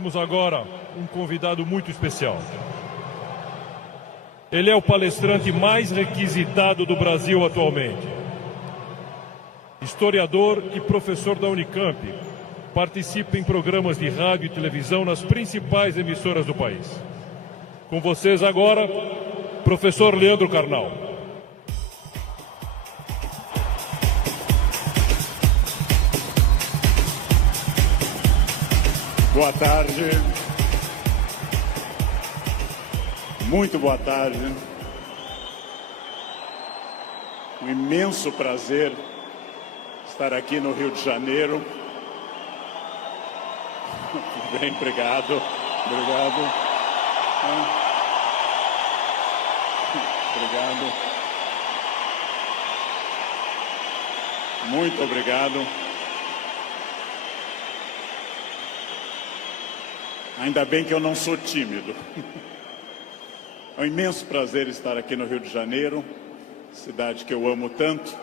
temos agora um convidado muito especial. Ele é o palestrante mais requisitado do Brasil atualmente. Historiador e professor da Unicamp, participa em programas de rádio e televisão nas principais emissoras do país. Com vocês agora, professor Leandro Carnal. Boa tarde. Muito boa tarde. Um imenso prazer estar aqui no Rio de Janeiro. Bem, obrigado. Obrigado. Obrigado. Muito obrigado. Ainda bem que eu não sou tímido. É um imenso prazer estar aqui no Rio de Janeiro, cidade que eu amo tanto.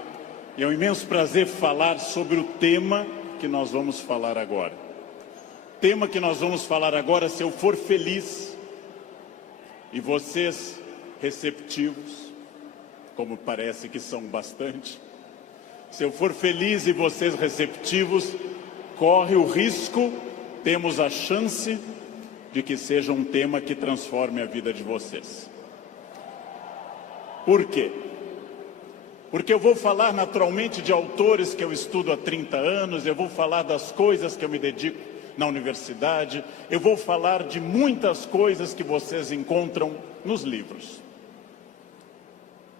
E é um imenso prazer falar sobre o tema que nós vamos falar agora. O tema que nós vamos falar agora, se eu for feliz e vocês receptivos, como parece que são bastante, se eu for feliz e vocês receptivos, corre o risco, temos a chance de que seja um tema que transforme a vida de vocês. Por quê? Porque eu vou falar naturalmente de autores que eu estudo há 30 anos, eu vou falar das coisas que eu me dedico na universidade, eu vou falar de muitas coisas que vocês encontram nos livros.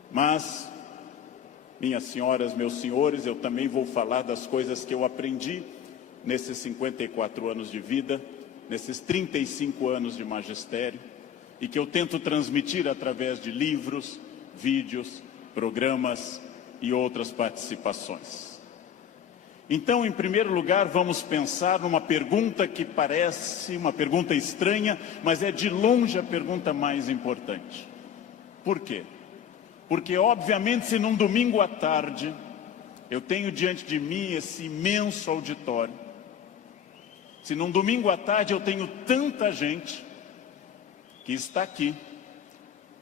Mas, minhas senhoras, meus senhores, eu também vou falar das coisas que eu aprendi nesses 54 anos de vida, nesses 35 anos de magistério, e que eu tento transmitir através de livros, vídeos, programas e outras participações. Então, em primeiro lugar, vamos pensar numa pergunta que parece uma pergunta estranha, mas é de longe a pergunta mais importante. Por quê? Porque, obviamente, se num domingo à tarde eu tenho diante de mim esse imenso auditório, se num domingo à tarde eu tenho tanta gente que está aqui,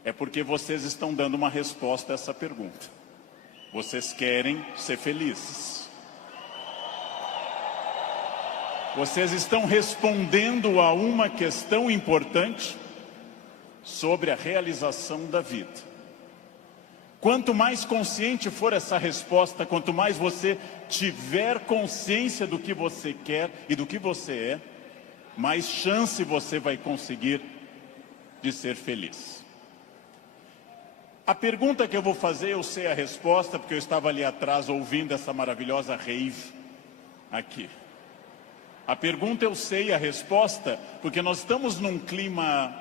é porque vocês estão dando uma resposta a essa pergunta. Vocês querem ser felizes. Vocês estão respondendo a uma questão importante sobre a realização da vida. Quanto mais consciente for essa resposta, quanto mais você tiver consciência do que você quer e do que você é, mais chance você vai conseguir de ser feliz. A pergunta que eu vou fazer, eu sei a resposta, porque eu estava ali atrás ouvindo essa maravilhosa rave aqui. A pergunta eu sei a resposta, porque nós estamos num clima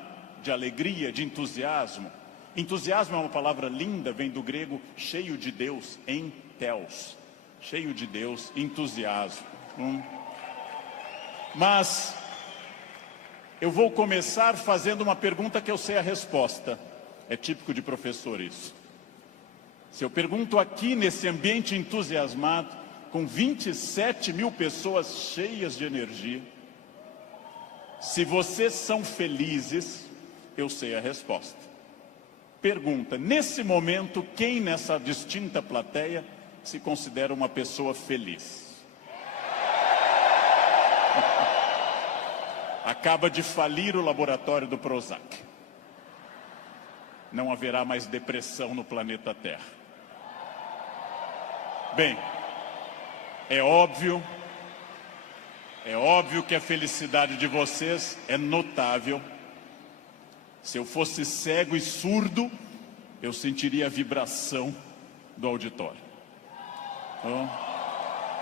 de alegria, de entusiasmo. Entusiasmo é uma palavra linda, vem do grego cheio de Deus, entheos. Cheio de Deus, entusiasmo. Mas eu vou começar fazendo uma pergunta que eu sei a resposta. É típico de professor isso. Se eu pergunto aqui nesse ambiente entusiasmado, com 27 mil pessoas cheias de energia, se vocês são felizes, eu sei a resposta. Pergunta, nesse momento, quem nessa distinta plateia se considera uma pessoa feliz? Acaba de falir o laboratório do Prozac. Não haverá mais depressão no planeta Terra. Bem, é óbvio que a felicidade de vocês é notável. Se eu fosse cego e surdo, eu sentiria a vibração do auditório.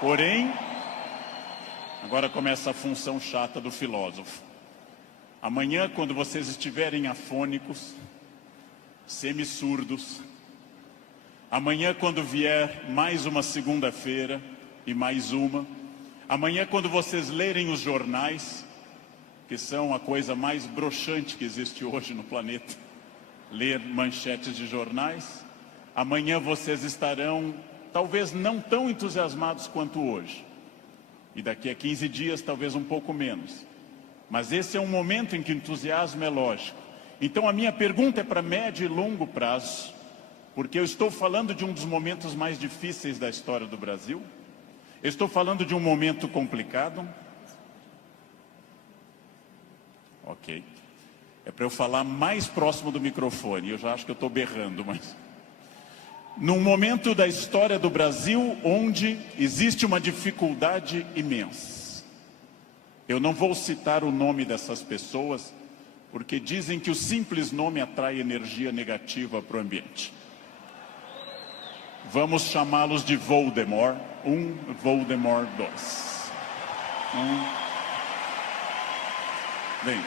Porém, agora começa a função chata do filósofo. Amanhã, quando vocês estiverem afônicos, semi-surdos, amanhã, quando vier mais uma segunda-feira e mais uma, amanhã, quando vocês lerem os jornais, que são a coisa mais broxante que existe hoje no planeta, ler manchetes de jornais, amanhã vocês estarão talvez não tão entusiasmados quanto hoje. E daqui a 15 dias, talvez um pouco menos. Mas esse é um momento em que o entusiasmo é lógico. Então a minha pergunta é para médio e longo prazo, porque eu estou falando de um dos momentos mais difíceis da história do Brasil. Eu estou falando de um momento complicado. Ok. É para eu falar mais próximo do microfone. Eu já acho que eu estou berrando, mas... Num momento da história do Brasil onde existe uma dificuldade imensa. Eu não vou citar o nome dessas pessoas, porque dizem que o simples nome atrai energia negativa para o ambiente. Vamos chamá-los de Voldemort 1, Voldemort 2. Bem,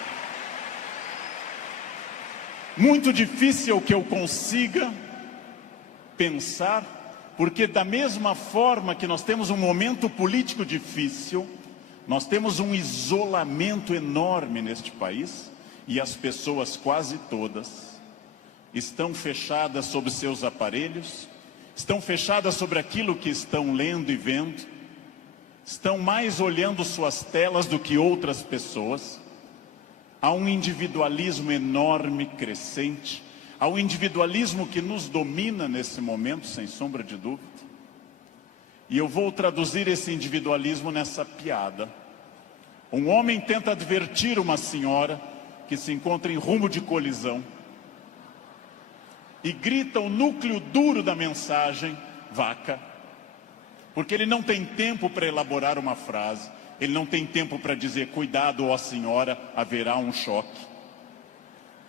muito difícil que eu consiga pensar, porque da mesma forma que nós temos um momento político difícil, nós temos um isolamento enorme neste país, e as pessoas quase todas estão fechadas sobre seus aparelhos, estão fechadas sobre aquilo que estão lendo e vendo, estão mais olhando suas telas do que outras pessoas. Há um individualismo enorme, crescente. Há um individualismo que nos domina nesse momento, sem sombra de dúvida. E eu vou traduzir esse individualismo nessa piada. Um homem tenta advertir uma senhora que se encontra em rumo de colisão e grita o núcleo duro da mensagem, vaca, porque ele não tem tempo para elaborar uma frase, ele não tem tempo para dizer, cuidado, ó senhora, haverá um choque.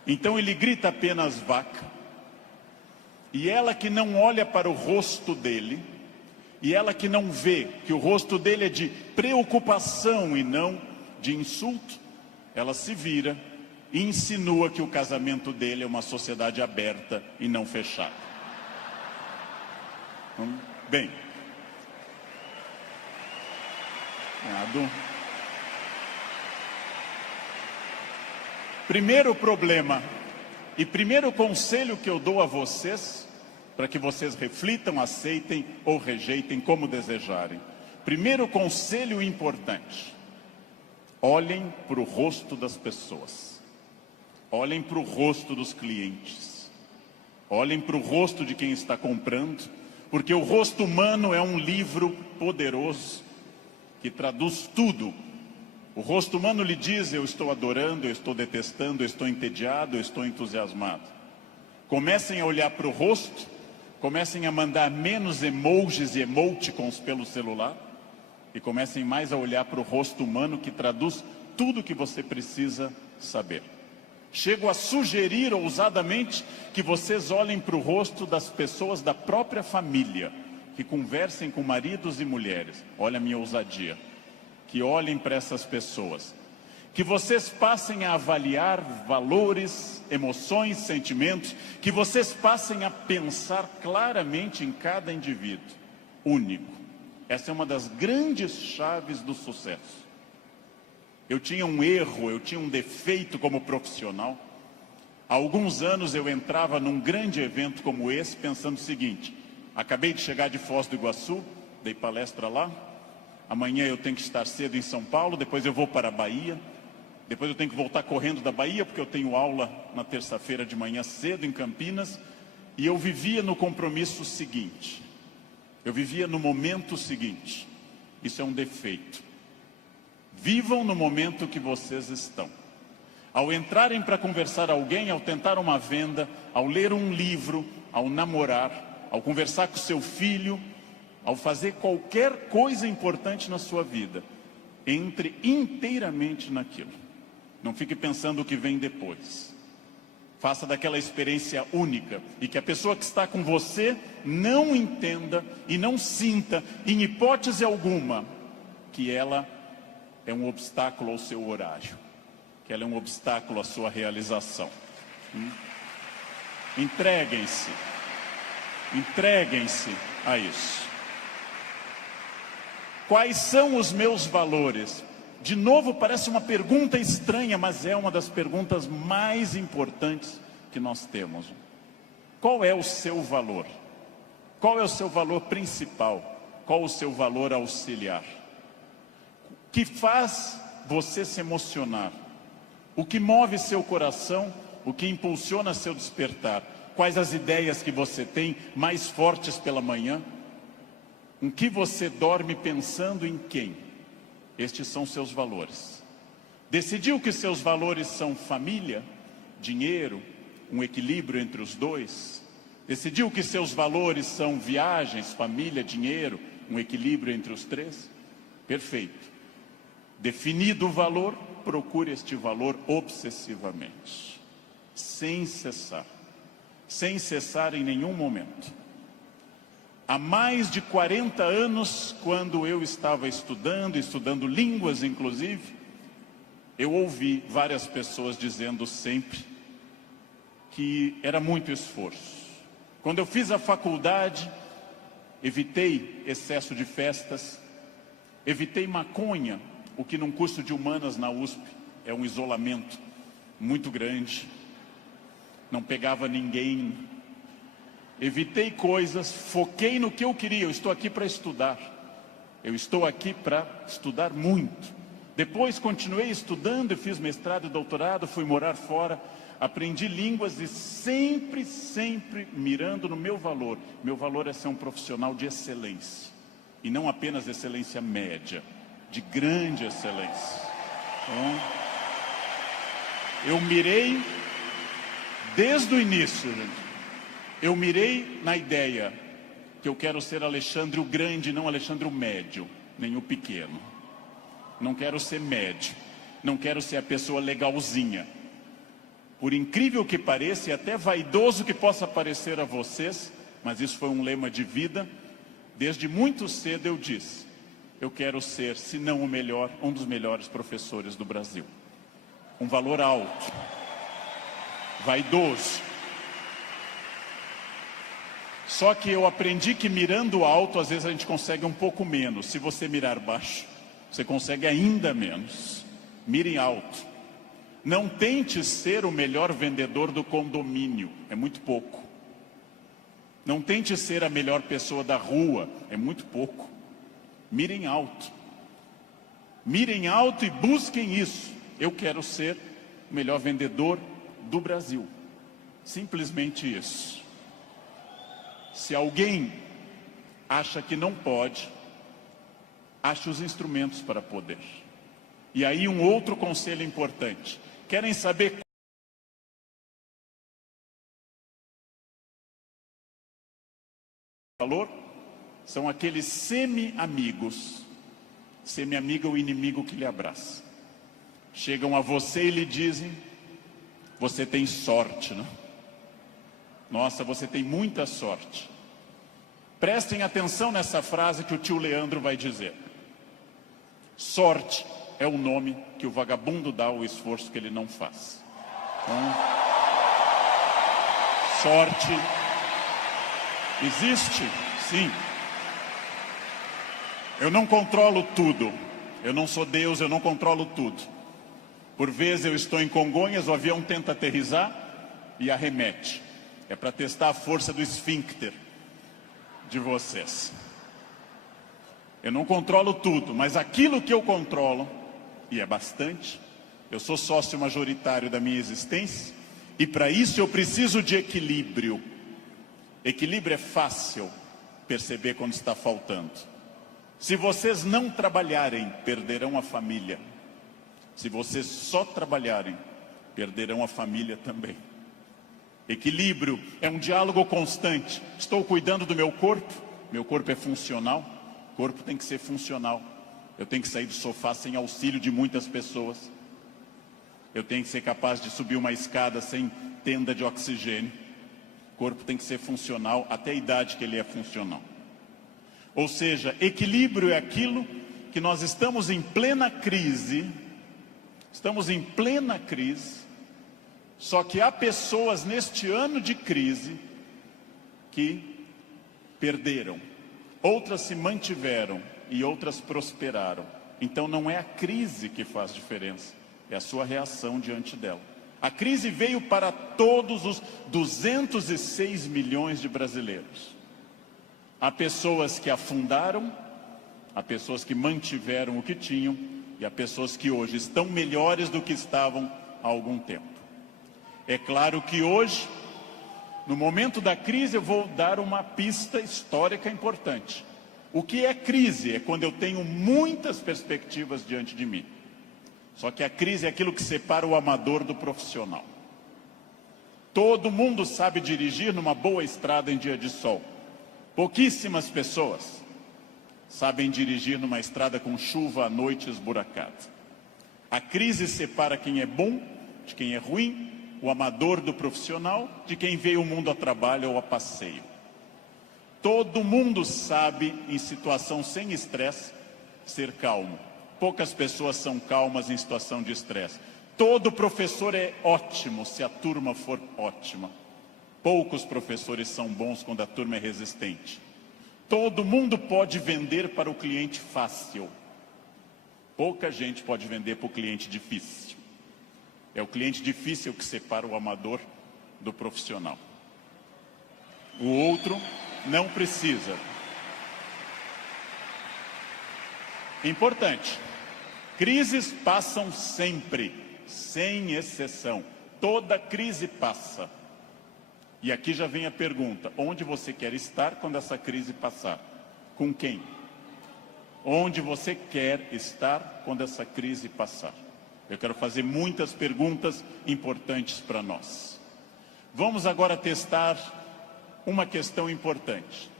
Então ele grita apenas vaca, e ela que não olha para o rosto dele, e ela que não vê que o rosto dele é de preocupação e não de insulto, ela se vira e insinua que o casamento dele é uma sociedade aberta e não fechada. Bem, primeiro problema e primeiro conselho que eu dou a vocês, para que vocês reflitam, aceitem ou rejeitem como desejarem. Primeiro conselho importante: olhem para o rosto das pessoas. Olhem para o rosto dos clientes. Olhem para o rosto de quem está comprando, porque o rosto humano é um livro poderoso que traduz tudo. O rosto humano lhe diz, eu estou adorando, eu estou detestando, eu estou entediado, eu estou entusiasmado. Comecem a olhar para o rosto, comecem a mandar menos emojis e emoticons pelo celular, e comecem mais a olhar para o rosto humano que traduz tudo o que você precisa saber. Chego a sugerir ousadamente que vocês olhem para o rosto das pessoas da própria família, que conversem com maridos e mulheres. Olha a minha ousadia. Que olhem para essas pessoas. Que vocês passem a avaliar valores, emoções, sentimentos. Que vocês passem a pensar claramente em cada indivíduo único. Essa é uma das grandes chaves do sucesso. Eu tinha um erro, eu tinha um defeito como profissional. Há alguns anos eu entrava num grande evento como esse pensando o seguinte: acabei de chegar de Foz do Iguaçu, dei palestra lá, amanhã eu tenho que estar cedo em São Paulo, depois eu vou para a Bahia, depois eu tenho que voltar correndo da Bahia, porque eu tenho aula na terça-feira de manhã cedo em Campinas, e eu vivia no compromisso seguinte, eu vivia no momento seguinte. Isso é um defeito. Vivam no momento que vocês estão. Ao entrarem para conversar alguém, ao tentar uma venda, ao ler um livro, ao namorar, ao conversar com seu filho, ao fazer qualquer coisa importante na sua vida, entre inteiramente naquilo. Não fique pensando o que vem depois. Faça daquela experiência única, e que a pessoa que está com você não entenda e não sinta, em hipótese alguma, que ela é um obstáculo ao seu horário, que ela é um obstáculo à sua realização. Entreguem-se a isso. Quais são os meus valores? De novo, parece uma pergunta estranha, mas é uma das perguntas mais importantes que nós temos. Qual é o seu valor? Qual é o seu valor principal? Qual o seu valor auxiliar? Que faz você se emocionar O que move seu coração, o que impulsiona seu despertar? Quais as ideias que você tem mais fortes pela manhã? Em que você dorme pensando em quem? Estes são seus valores. Decidiu que seus valores são família, dinheiro, um equilíbrio entre os dois? Decidiu que seus valores são viagens, família, dinheiro, um equilíbrio entre os três? Perfeito. Definido o valor, procure este valor obsessivamente, sem cessar em nenhum momento. Há mais de 40 anos, quando eu estava estudando línguas inclusive, eu ouvi várias pessoas dizendo sempre que era muito esforço. Quando eu fiz a faculdade, evitei excesso de festas, evitei maconha, o que num curso de humanas na USP é um isolamento muito grande. Não pegava ninguém. Evitei coisas, foquei no que eu queria. Eu estou aqui para estudar. Eu estou aqui para estudar muito. Depois continuei estudando e fiz mestrado e doutorado, fui morar fora, aprendi línguas e sempre mirando no meu valor. Meu valor é ser um profissional de excelência. E não apenas excelência média, de grande excelência. Então, eu mirei desde o início, gente. Eu mirei na ideia que eu quero ser Alexandre o Grande, não Alexandre o Médio, nem o Pequeno. Não quero ser médio, não quero ser a pessoa legalzinha. Por incrível que pareça, e até vaidoso que possa parecer a vocês, mas isso foi um lema de vida, desde muito cedo eu disse, eu quero ser, se não o melhor, um dos melhores professores do Brasil. Um valor alto, vaidoso. Só que eu aprendi que mirando alto, às vezes a gente consegue um pouco menos. Se você mirar baixo, você consegue ainda menos. Mire alto. Não tente ser o melhor vendedor do condomínio, é muito pouco. Não tente ser a melhor pessoa da rua, é muito pouco. Mirem alto. Mirem alto e busquem isso. Eu quero ser o melhor vendedor do Brasil. Simplesmente isso. Se alguém acha que não pode, ache os instrumentos para poder. E aí um outro conselho importante. Querem saber qual valor? São aqueles semi-amigos. Semi-amigo é o inimigo que lhe abraça. Chegam a você e lhe dizem, você tem sorte, não? Nossa, você tem muita sorte. Prestem atenção nessa frase que o tio Leandro vai dizer. Sorte é o nome que o vagabundo dá ao esforço que ele não faz. Então, sorte existe, sim. Eu não controlo tudo. Eu não sou Deus, eu não controlo tudo. Por vezes eu estou em Congonhas, o avião tenta aterrissar e arremete. É para testar a força do esfíncter de vocês. Eu não controlo tudo, mas aquilo que eu controlo, e é bastante, eu sou sócio majoritário da minha existência, e para isso eu preciso de equilíbrio. Equilíbrio é fácil perceber quando está faltando. Se vocês não trabalharem, perderão a família. Se vocês só trabalharem, perderão a família também. Equilíbrio é um diálogo constante. Estou cuidando do meu corpo é funcional, o corpo tem que ser funcional. Eu tenho que sair do sofá sem auxílio de muitas pessoas. Eu tenho que ser capaz de subir uma escada sem tenda de oxigênio. O corpo tem que ser funcional até a idade que ele é funcional. Ou seja, equilíbrio é aquilo que nós estamos em plena crise. Estamos em plena crise. Só que há pessoas neste ano de crise que perderam, outras se mantiveram e outras prosperaram. Então não é a crise que faz diferença, é a sua reação diante dela. A crise veio para todos os 206 milhões de brasileiros. Há pessoas que afundaram, há pessoas que mantiveram o que tinham e há pessoas que hoje estão melhores do que estavam há há algum tempo. É claro que hoje, no momento da crise, eu vou dar uma pista histórica importante. O que é crise? É quando eu tenho muitas perspectivas diante de mim. Só que a crise é aquilo que separa o amador do profissional. Todo mundo sabe dirigir numa boa estrada em dia de sol. Pouquíssimas pessoas sabem dirigir numa estrada com chuva à noite esburacada. A crise separa quem é bom de quem é ruim, o amador do profissional, de quem veio o mundo a trabalho ou a passeio. Todo mundo sabe, em situação sem estresse, ser calmo. Poucas pessoas são calmas em situação de estresse. Todo professor é ótimo se a turma for ótima. Poucos professores são bons quando a turma é resistente. Todo mundo pode vender para o cliente fácil. Pouca gente pode vender para o cliente difícil. É o cliente difícil que separa o amador do profissional. O outro não precisa. Importante. Crises passam sempre, sem exceção. Toda crise passa. E aqui já vem a pergunta: onde você quer estar quando essa crise passar? Com quem? Onde você quer estar quando essa crise passar? Eu quero fazer muitas perguntas importantes para nós. Vamos agora testar uma questão importante.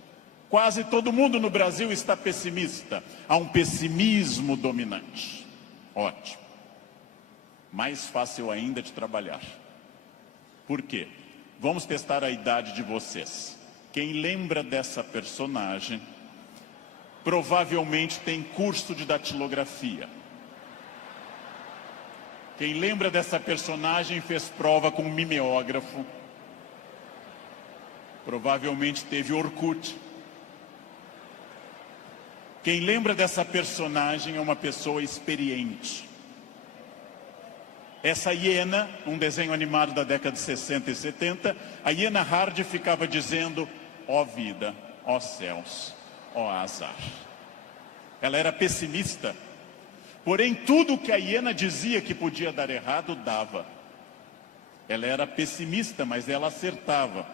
Quase todo mundo no Brasil está pessimista. Há um pessimismo dominante. Ótimo. Mais fácil ainda de trabalhar. Por quê? Vamos testar a idade de vocês. Quem lembra dessa personagem, provavelmente tem curso de datilografia. Quem lembra dessa personagem fez prova com um mimeógrafo. Provavelmente teve Orkut. Quem lembra dessa personagem é uma pessoa experiente. Essa hiena, um desenho animado da década de 60 e 70, a hiena Hard ficava dizendo: ó vida, ó céus, ó azar. Ela era pessimista, porém tudo o que a hiena dizia que podia dar errado, dava. Ela era pessimista, mas ela acertava.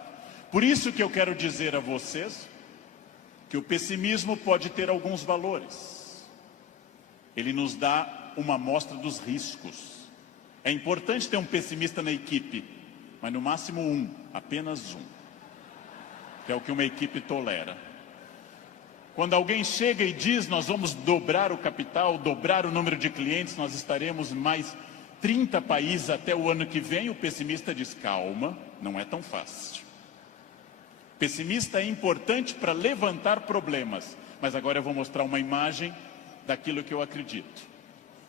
Por isso que eu quero dizer a vocês que o pessimismo pode ter alguns valores. Ele nos dá uma amostra dos riscos. É importante ter um pessimista na equipe, mas no máximo um, apenas um, que é o que uma equipe tolera. Quando alguém chega e diz: nós vamos dobrar o capital, dobrar o número de clientes, nós estaremos em mais 30 países até o ano que vem, o pessimista diz: calma, não é tão fácil. Pessimista é importante para levantar problemas, mas agora eu vou mostrar uma imagem daquilo que eu acredito.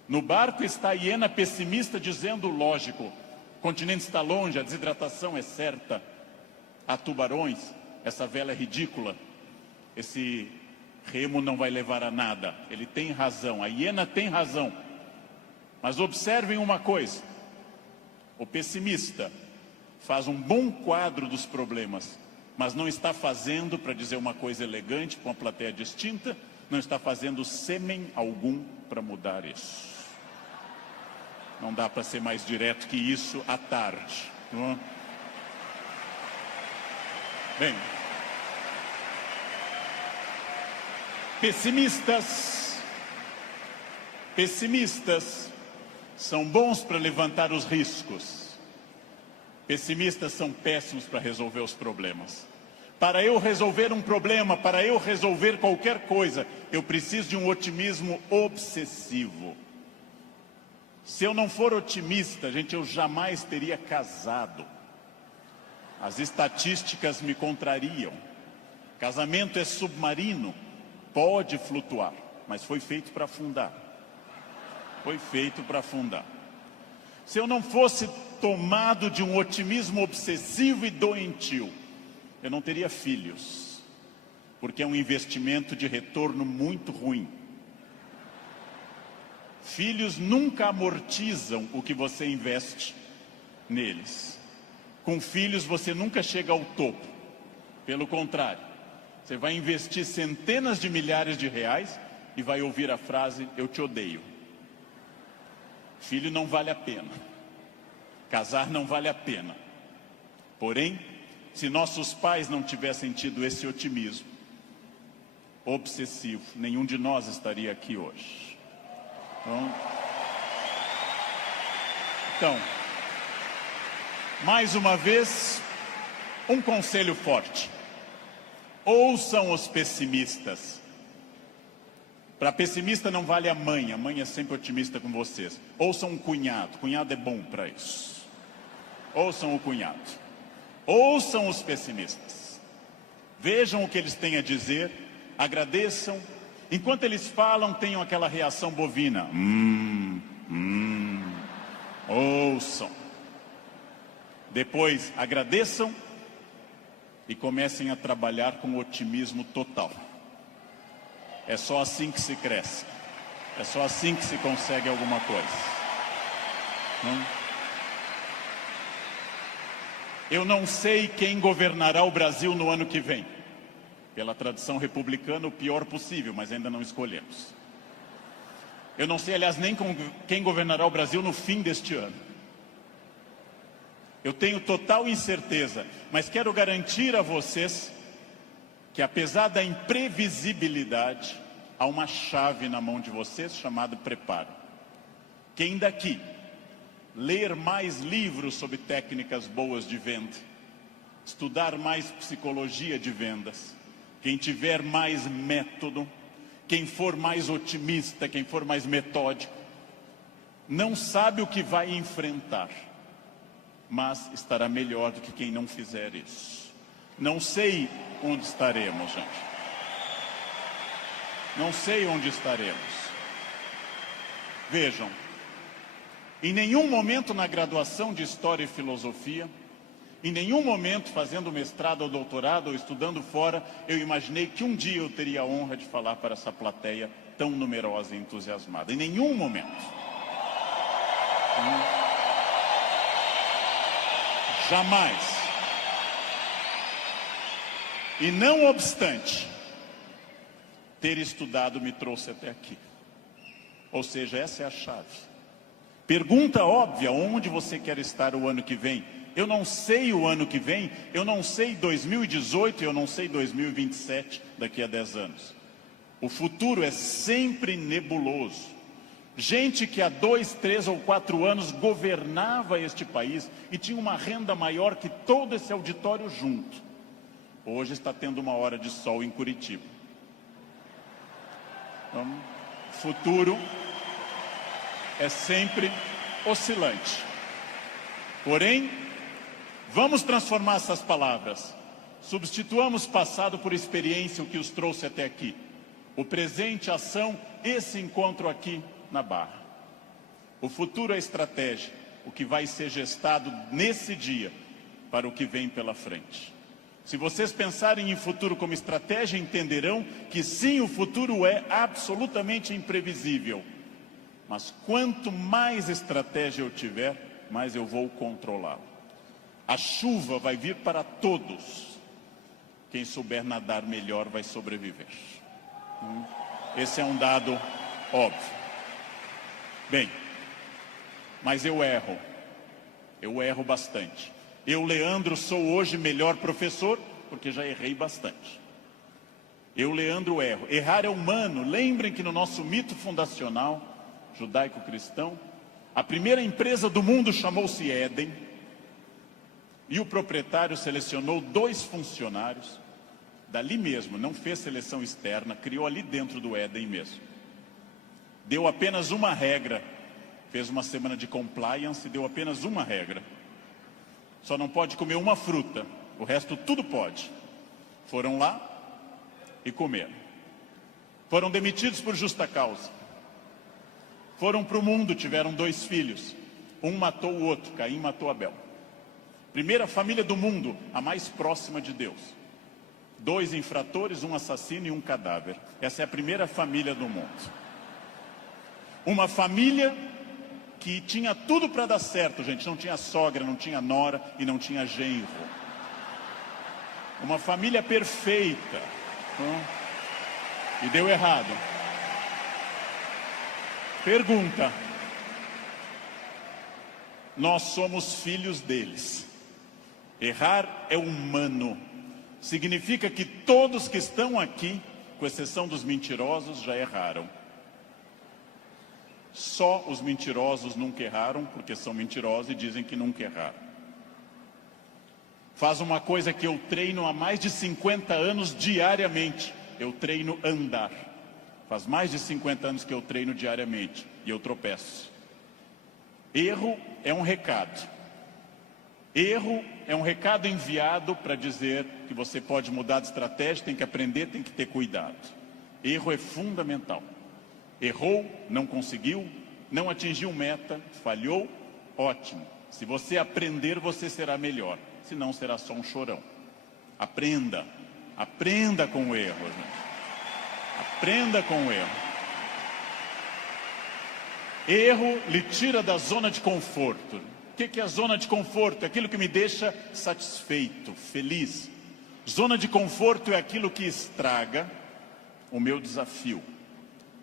No barco está a hiena pessimista dizendo: lógico, o continente está longe, a desidratação é certa, há tubarões, essa vela é ridícula, esse remo não vai levar a nada. Ele tem razão, a hiena tem razão. Mas observem uma coisa: o pessimista faz um bom quadro dos problemas, mas não está fazendo, para dizer uma coisa elegante para uma plateia distinta, não está fazendo sêmen algum para mudar isso. Não dá para ser mais direto que isso à tarde. Não é? Bem, pessimistas são bons para levantar os riscos. Pessimistas são péssimos para resolver os problemas. Para eu resolver um problema, para eu resolver qualquer coisa, eu preciso de um otimismo obsessivo. Se eu não for otimista, gente, eu jamais teria casado. As estatísticas me contrariam. Casamento é submarino, pode flutuar, mas foi feito para afundar. Foi feito para afundar. Se eu não fosse tomado de um otimismo obsessivo e doentio, eu não teria filhos, porque é um investimento de retorno muito ruim. Filhos nunca amortizam o que você investe neles. Com filhos você nunca chega ao topo. Pelo contrário, você vai investir centenas de milhares de reais e vai ouvir a frase: eu te odeio. Filho não vale a pena. Casar não vale a pena. Porém, se nossos pais não tivessem tido esse otimismo obsessivo, nenhum de nós estaria aqui hoje. Então, mais uma vez, um conselho forte. Ouçam os pessimistas. Para pessimista não vale a mãe é sempre otimista com vocês. Ouçam um cunhado é bom para isso. Ouçam o cunhado. Ouçam os pessimistas. Vejam o que eles têm a dizer, agradeçam. Enquanto eles falam, tenham aquela reação bovina. Ouçam. Depois agradeçam e comecem a trabalhar com otimismo total. É só assim que se cresce. É só assim que se consegue alguma coisa. Eu não sei quem governará o Brasil no ano que vem. Pela tradição republicana, o pior possível, mas ainda não escolhemos. Eu não sei, aliás, nem quem governará o Brasil no fim deste ano. Eu tenho total incerteza, mas quero garantir a vocês que, apesar da imprevisibilidade, há uma chave na mão de vocês chamada preparo. Quem daqui ler mais livros sobre técnicas boas de venda, estudar mais psicologia de vendas, quem tiver mais método, quem for mais otimista, quem for mais metódico, não sabe o que vai enfrentar, mas estará melhor do que quem não fizer isso. Não sei onde estaremos, gente. Não sei onde estaremos. Vejam, em nenhum momento na graduação de História e Filosofia, em nenhum momento fazendo mestrado ou doutorado ou estudando fora, eu imaginei que um dia eu teria a honra de falar para essa plateia tão numerosa e entusiasmada. Em nenhum momento. Jamais. E não obstante, ter estudado me trouxe até aqui. Ou seja, essa é a chave. Pergunta óbvia, onde você quer estar o ano que vem? Eu não sei o ano que vem, eu não sei 2018, eu não sei 2027, daqui a 10 anos. O futuro é sempre nebuloso. Gente que há 2, 3 ou 4 anos governava este país e tinha uma renda maior que todo esse auditório junto. Hoje está tendo uma hora de sol em Curitiba. Então, o futuro é sempre oscilante. Porém, vamos transformar essas palavras. Substituamos passado por experiência, o que os trouxe até aqui. O presente, ação, esse encontro aqui na Barra. O futuro é estratégia, o que vai ser gestado nesse dia para o que vem pela frente. Se vocês pensarem em futuro como estratégia, entenderão que sim, o futuro é absolutamente imprevisível. Mas quanto mais estratégia eu tiver, mais eu vou controlá-lo. A chuva vai vir para todos. Quem souber nadar melhor vai sobreviver. Esse é um dado óbvio. Bem, mas eu erro. Eu erro bastante. Eu, Leandro, sou hoje melhor professor, porque já errei bastante. Eu, Leandro, erro. Errar é humano. Lembrem que no nosso mito fundacional judaico-cristão, a primeira empresa do mundo chamou-se Éden, e o proprietário selecionou 2 funcionários, dali mesmo, não fez seleção externa, criou ali dentro do Éden mesmo. Deu apenas uma regra, fez uma semana de compliance e deu apenas uma regra. Só não pode comer uma fruta, o resto tudo pode. Foram lá e comeram. Foram demitidos por justa causa. Foram para o mundo, tiveram 2 filhos. Um matou o outro, Caim matou Abel. Primeira família do mundo, a mais próxima de Deus. 2 infratores, um assassino e um cadáver. Essa é a primeira família do mundo. Uma família que tinha tudo para dar certo, gente. Não tinha sogra, não tinha nora e não tinha genro. Uma família perfeita. E deu errado. Nós somos filhos deles. Errar é humano. Significa que todos que estão aqui, com exceção dos mentirosos, já erraram. Só os mentirosos nunca erraram, porque são mentirosos e dizem que nunca erraram. Faz uma coisa que eu treino há mais de 50 anos diariamente. Eu treino andar. Faz mais de 50 anos que eu treino diariamente e eu tropeço. Erro é um recado. Erro é um recado enviado para dizer que você pode mudar de estratégia, tem que aprender, tem que ter cuidado. Erro é fundamental. Errou, não conseguiu, não atingiu meta, falhou, ótimo. Se você aprender, você será melhor. Senão será só um chorão. Aprenda. Aprenda com o erro, gente. Aprenda com o erro. Erro lhe tira da zona de conforto. O que é a zona de conforto? É aquilo que me deixa satisfeito, feliz. Zona de conforto é aquilo que estraga o meu desafio.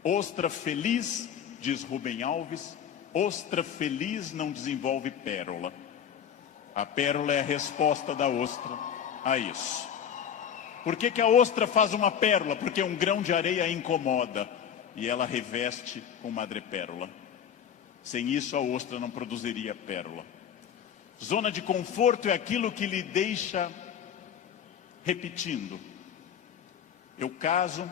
Ostra feliz, diz Rubem Alves, ostra feliz não desenvolve pérola. A pérola é a resposta da ostra a isso. Por que a ostra faz uma pérola? Porque um grão de areia a incomoda e ela reveste com madrepérola. Sem isso, a ostra não produziria pérola. Zona de conforto é aquilo que lhe deixa repetindo. Eu caso,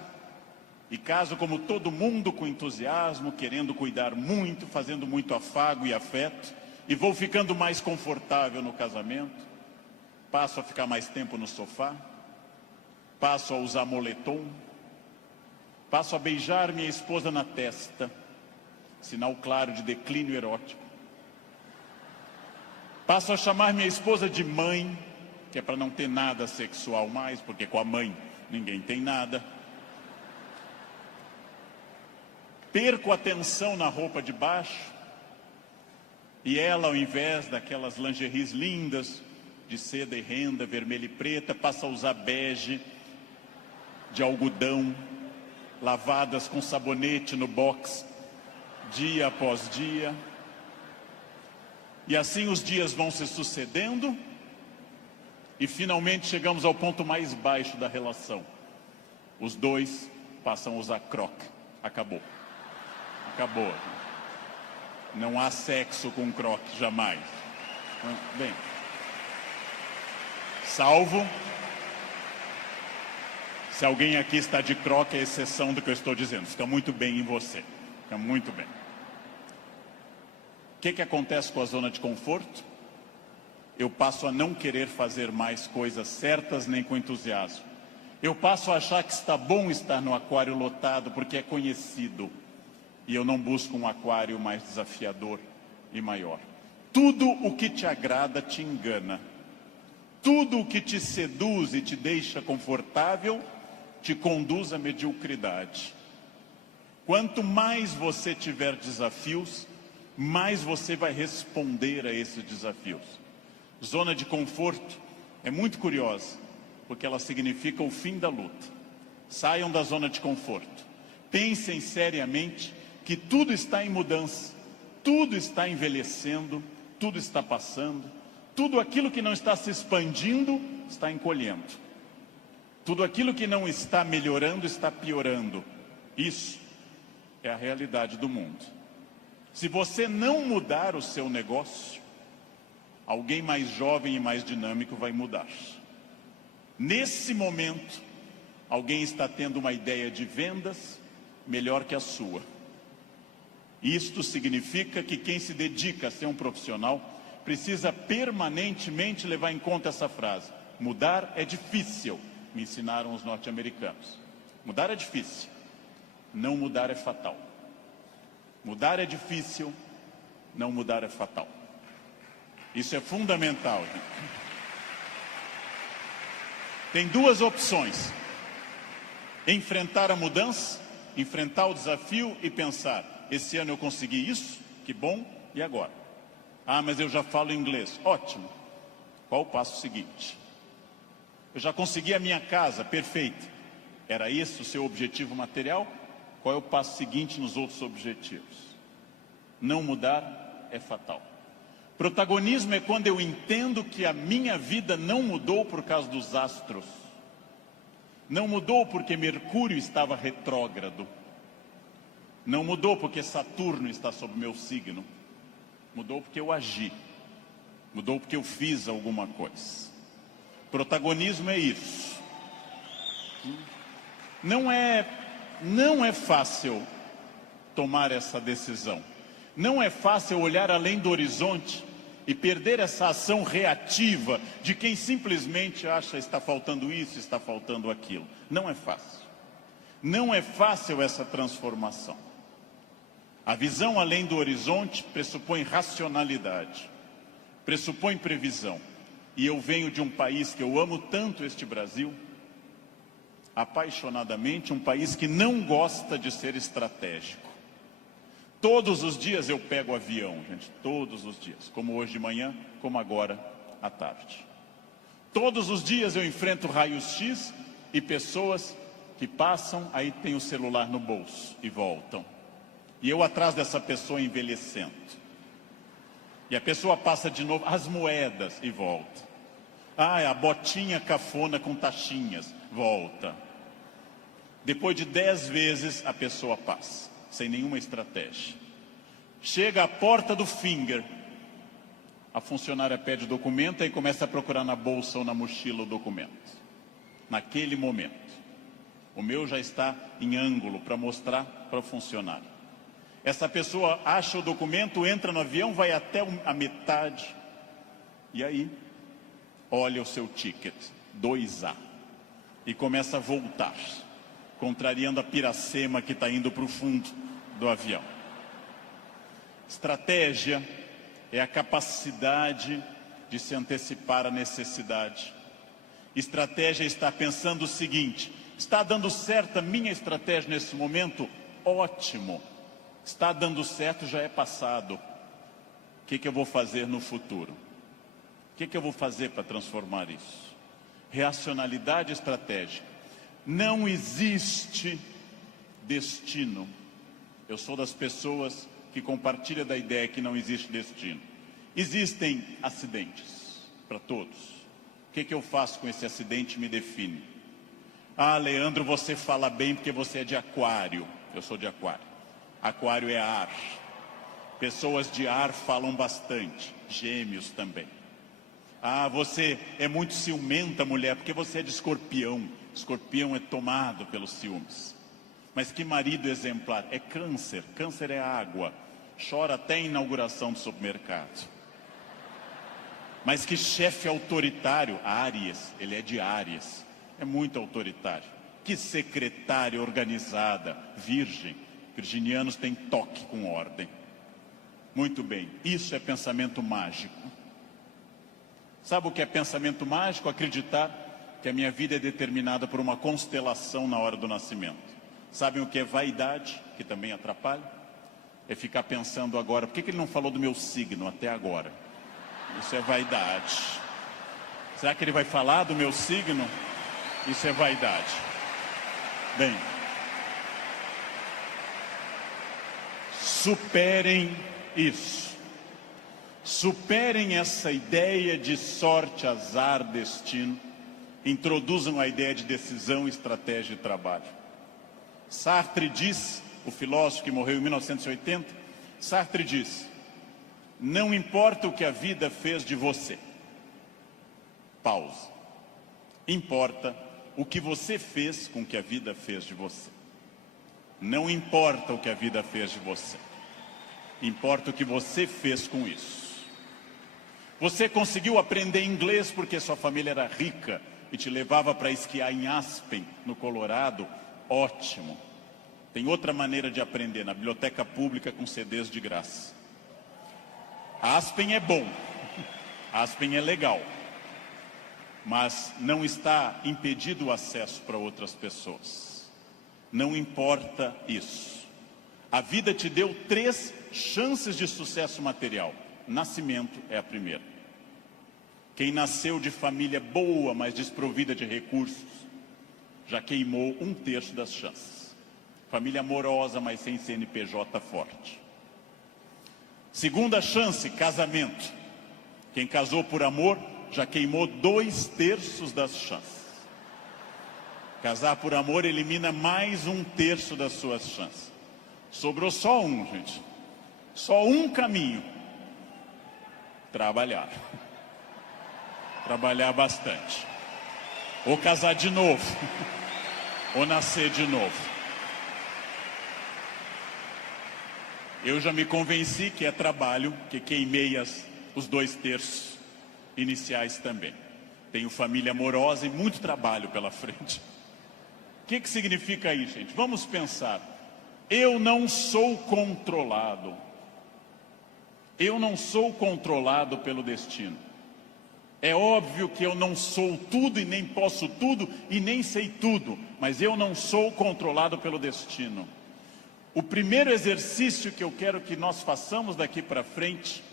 e caso como todo mundo com entusiasmo, querendo cuidar muito, fazendo muito afago e afeto, e vou ficando mais confortável no casamento, passo a ficar mais tempo no sofá, passo a usar moletom, passo a beijar minha esposa na testa, sinal claro de declínio erótico. Passo a chamar minha esposa de mãe, que é para não ter nada sexual mais, porque com a mãe ninguém tem nada. Perco a atenção na roupa de baixo, e ela, ao invés daquelas lingeries lindas, de seda e renda, vermelha e preta, passa a usar bege, de algodão, lavadas com sabonete no box, dia após dia. E assim os dias vão se sucedendo e finalmente chegamos ao ponto mais baixo da relação. Os dois passam a usar croque. Acabou. Acabou. Não há sexo com croque, jamais. Bem, salvo se alguém aqui está de croque, é exceção do que eu estou dizendo. Fica muito bem em você. Fica muito bem. O que acontece com a zona de conforto? Eu passo a não querer fazer mais coisas certas nem com entusiasmo. Eu passo a achar que está bom estar no aquário lotado porque é conhecido. E eu não busco um aquário mais desafiador e maior. Tudo o que te agrada te engana. Tudo o que te seduz e te deixa confortável te conduz à mediocridade. Quanto mais você tiver desafios, mais você vai responder a esses desafios. Zona de conforto é muito curiosa, porque ela significa o fim da luta. Saiam da zona de conforto. Pensem seriamente que tudo está em mudança, tudo está envelhecendo, tudo está passando, tudo aquilo que não está se expandindo está encolhendo. Tudo aquilo que não está melhorando está piorando. Isso é a realidade do mundo. Se você não mudar o seu negócio, alguém mais jovem e mais dinâmico vai mudar. Nesse momento, alguém está tendo uma ideia de vendas melhor que a sua. Isto significa que quem se dedica a ser um profissional precisa permanentemente levar em conta essa frase. Mudar é difícil, me ensinaram os norte-americanos. Mudar é difícil, não mudar é fatal. Mudar é difícil, não mudar é fatal. Isso é fundamental. Tem duas opções: enfrentar a mudança, enfrentar o desafio e pensar: esse ano eu consegui isso, que bom, e agora? Ah, mas eu já falo inglês. Ótimo. Qual o passo seguinte? Eu já consegui a minha casa, perfeito. Era esse o seu objetivo material? Qual é o passo seguinte nos outros objetivos? Não mudar é fatal. Protagonismo é quando eu entendo que a minha vida não mudou por causa dos astros. Não mudou porque Mercúrio estava retrógrado. Não mudou porque Saturno está sob meu signo. Mudou porque eu agi. Mudou porque eu fiz alguma coisa. Protagonismo é isso. Não é fácil tomar essa decisão. Não é fácil olhar além do horizonte e perder essa ação reativa de quem simplesmente acha está faltando isso, está faltando aquilo. Não é fácil. Não é fácil essa transformação. A visão além do horizonte pressupõe racionalidade, pressupõe previsão. E eu venho de um país que eu amo tanto, este Brasil, apaixonadamente, um país que não gosta de ser estratégico. Todos os dias eu pego avião, gente, todos os dias, como hoje de manhã, como agora à tarde. Todos os dias eu enfrento raios-x e pessoas que passam, aí tem o celular no bolso e voltam. E eu atrás dessa pessoa envelhecendo. E a pessoa passa de novo, as moedas e volta. A botinha cafona com taxinhas, volta. Depois de 10 vezes a pessoa passa, sem nenhuma estratégia. Chega à porta do Finger, a funcionária pede o documento e começa a procurar na bolsa ou na mochila o documento. Naquele momento, o meu já está em ângulo para mostrar para o funcionário. Essa pessoa acha o documento, entra no avião, vai até a metade e aí olha o seu ticket, 2A, e começa a voltar, contrariando a piracema que está indo para o fundo do avião. Estratégia é a capacidade de se antecipar à necessidade. Estratégia é estar pensando o seguinte: está dando certo a minha estratégia nesse momento? Ótimo. Está dando certo, já é passado. O que eu vou fazer no futuro? O que eu vou fazer para transformar isso? Racionalidade estratégica. Não existe destino. Eu sou das pessoas que compartilha da ideia que não existe destino. Existem acidentes para todos. O que eu faço com esse acidente me define. Leandro, você fala bem porque você é de aquário. Eu sou de aquário. Aquário é ar. Pessoas de ar falam bastante. Gêmeos também. Você é muito ciumenta, mulher, porque você é de escorpião. Escorpião é tomado pelos ciúmes. Mas que marido exemplar? É câncer. Câncer é água. Chora até a inauguração do supermercado. Mas que chefe autoritário? Áries. Ele é de Áries. É muito autoritário. Que secretária organizada? Virgem. Virginianos têm toque com ordem. Muito bem. Isso é pensamento mágico. Sabe o que é pensamento mágico? Acreditar que a minha vida é determinada por uma constelação na hora do nascimento. Sabem o que é vaidade, que também atrapalha? É ficar pensando agora, por que ele não falou do meu signo até agora? Isso é vaidade. Será que ele vai falar do meu signo? Isso é vaidade. Bem, superem isso. Superem essa ideia de sorte, azar, destino. Introduzam a ideia de decisão, estratégia e trabalho. Sartre diz, o filósofo que morreu em 1980, Sartre diz: não importa o que a vida fez de você. Pausa. Importa o que você fez com o que a vida fez de você. Não importa o que a vida fez de você. Importa o que você fez com isso. Você conseguiu aprender inglês porque sua família era rica e te levava para esquiar em Aspen, no Colorado? Ótimo. Tem outra maneira de aprender, na biblioteca pública com CDs de graça. Aspen é bom, Aspen é legal, mas não está impedido o acesso para outras pessoas. Não importa isso. A vida te deu 3 chances de sucesso material. Nascimento é a primeira. Quem nasceu de família boa, mas desprovida de recursos, já queimou 1/3 das chances. Família amorosa, mas sem CNPJ forte. Segunda chance, casamento. Quem casou por amor já queimou 2/3 das chances. Casar por amor elimina mais 1/3 das suas chances. Sobrou só um, gente. Só um caminho. Trabalhar. Trabalhar bastante. Ou casar de novo. Ou nascer de novo. Eu já me convenci que é trabalho, que queimei os 2/3 iniciais também. Tenho família amorosa e muito trabalho pela frente. O que significa isso, gente? Vamos pensar. Eu não sou controlado. Eu não sou controlado pelo destino. É óbvio que eu não sou tudo e nem posso tudo e nem sei tudo, mas eu não sou controlado pelo destino. O primeiro exercício que eu quero que nós façamos daqui para frente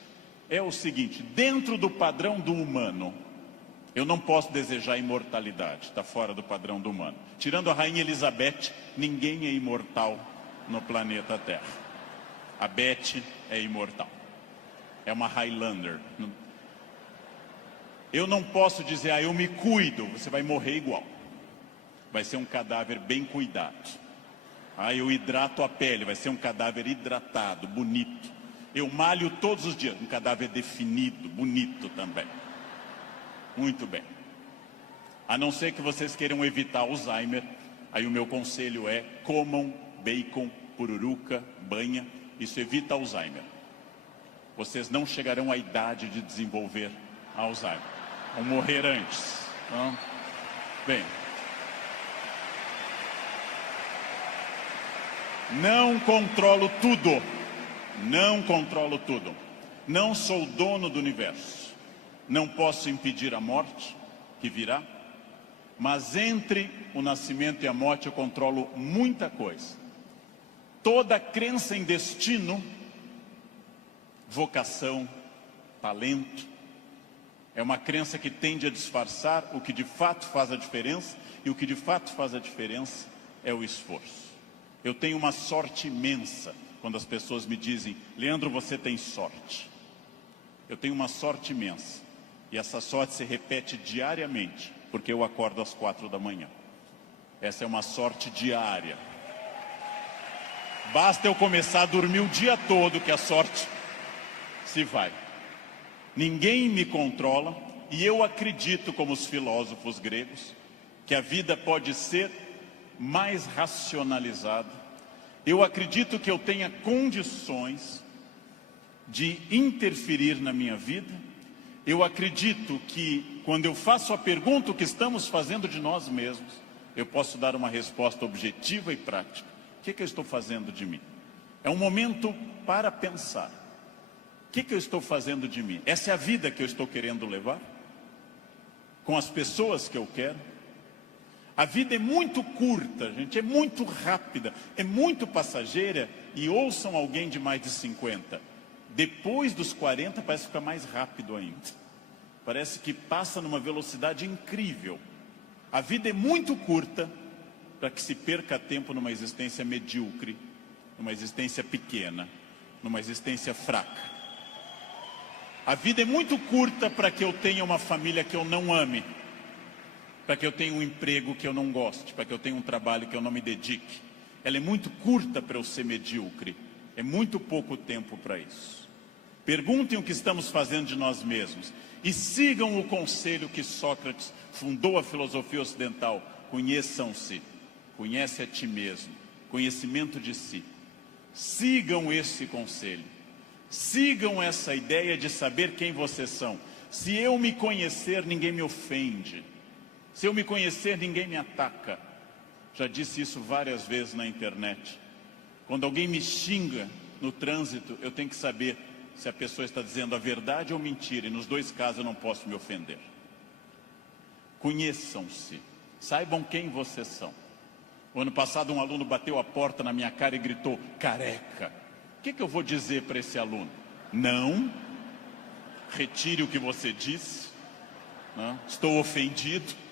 é o seguinte: dentro do padrão do humano, eu não posso desejar imortalidade, está fora do padrão do humano. Tirando a Rainha Elizabeth, ninguém é imortal no planeta Terra. A Beth é imortal, é uma Highlander. Eu não posso dizer, eu me cuido, você vai morrer igual. Vai ser um cadáver bem cuidado. Eu hidrato a pele, vai ser um cadáver hidratado, bonito. Eu malho todos os dias, um cadáver definido, bonito também. Muito bem. A não ser que vocês queiram evitar Alzheimer, aí o meu conselho é: comam bacon, pururuca, banha, isso evita Alzheimer. Vocês não chegarão à idade de desenvolver Alzheimer. Vão morrer antes. Então, bem. Não controlo tudo. Não controlo tudo. Não sou dono do universo. Não posso impedir a morte, que virá. Mas entre o nascimento e a morte eu controlo muita coisa. Toda crença em destino, vocação, talento, é uma crença que tende a disfarçar o que de fato faz a diferença. E o que de fato faz a diferença é o esforço. Eu tenho uma sorte imensa quando as pessoas me dizem: Leandro, você tem sorte. Eu tenho uma sorte imensa. E essa sorte se repete diariamente, porque eu acordo às 4 da manhã. Essa é uma sorte diária. Basta eu começar a dormir o dia todo que a sorte se vai. Ninguém me controla e eu acredito, como os filósofos gregos, que a vida pode ser mais racionalizada. Eu acredito que eu tenha condições de interferir na minha vida. Eu acredito que quando eu faço a pergunta o que estamos fazendo de nós mesmos, eu posso dar uma resposta objetiva e prática. O que eu estou fazendo de mim? É um momento para pensar. O que eu estou fazendo de mim? Essa é a vida que eu estou querendo levar? Com as pessoas que eu quero? A vida é muito curta, gente, é muito rápida, é muito passageira. E ouçam alguém de mais de 50. Depois dos 40 parece ficar mais rápido ainda. Parece que passa numa velocidade incrível. A vida é muito curta para que se perca tempo numa existência medíocre, numa existência pequena, numa existência fraca. A vida é muito curta para que eu tenha uma família que eu não ame, para que eu tenha um emprego que eu não goste, para que eu tenha um trabalho que eu não me dedique. Ela é muito curta para eu ser medíocre. É muito pouco tempo para isso. Perguntem o que estamos fazendo de nós mesmos e sigam o conselho que Sócrates fundou a filosofia ocidental: conheçam-se, conhece a ti mesmo, conhecimento de si. Sigam esse conselho, sigam essa ideia de saber quem vocês são. Se eu me conhecer, ninguém me ofende. Se eu me conhecer, ninguém me ataca. Já disse isso várias vezes na internet. Quando alguém me xinga no trânsito, eu tenho que saber se a pessoa está dizendo a verdade ou mentira. E nos dois casos eu não posso me ofender. Conheçam-se. Saibam quem vocês são. O ano passado um aluno bateu a porta na minha cara e gritou: careca. O que eu vou dizer para esse aluno? Não. Retire o que você disse. Não. Estou ofendido.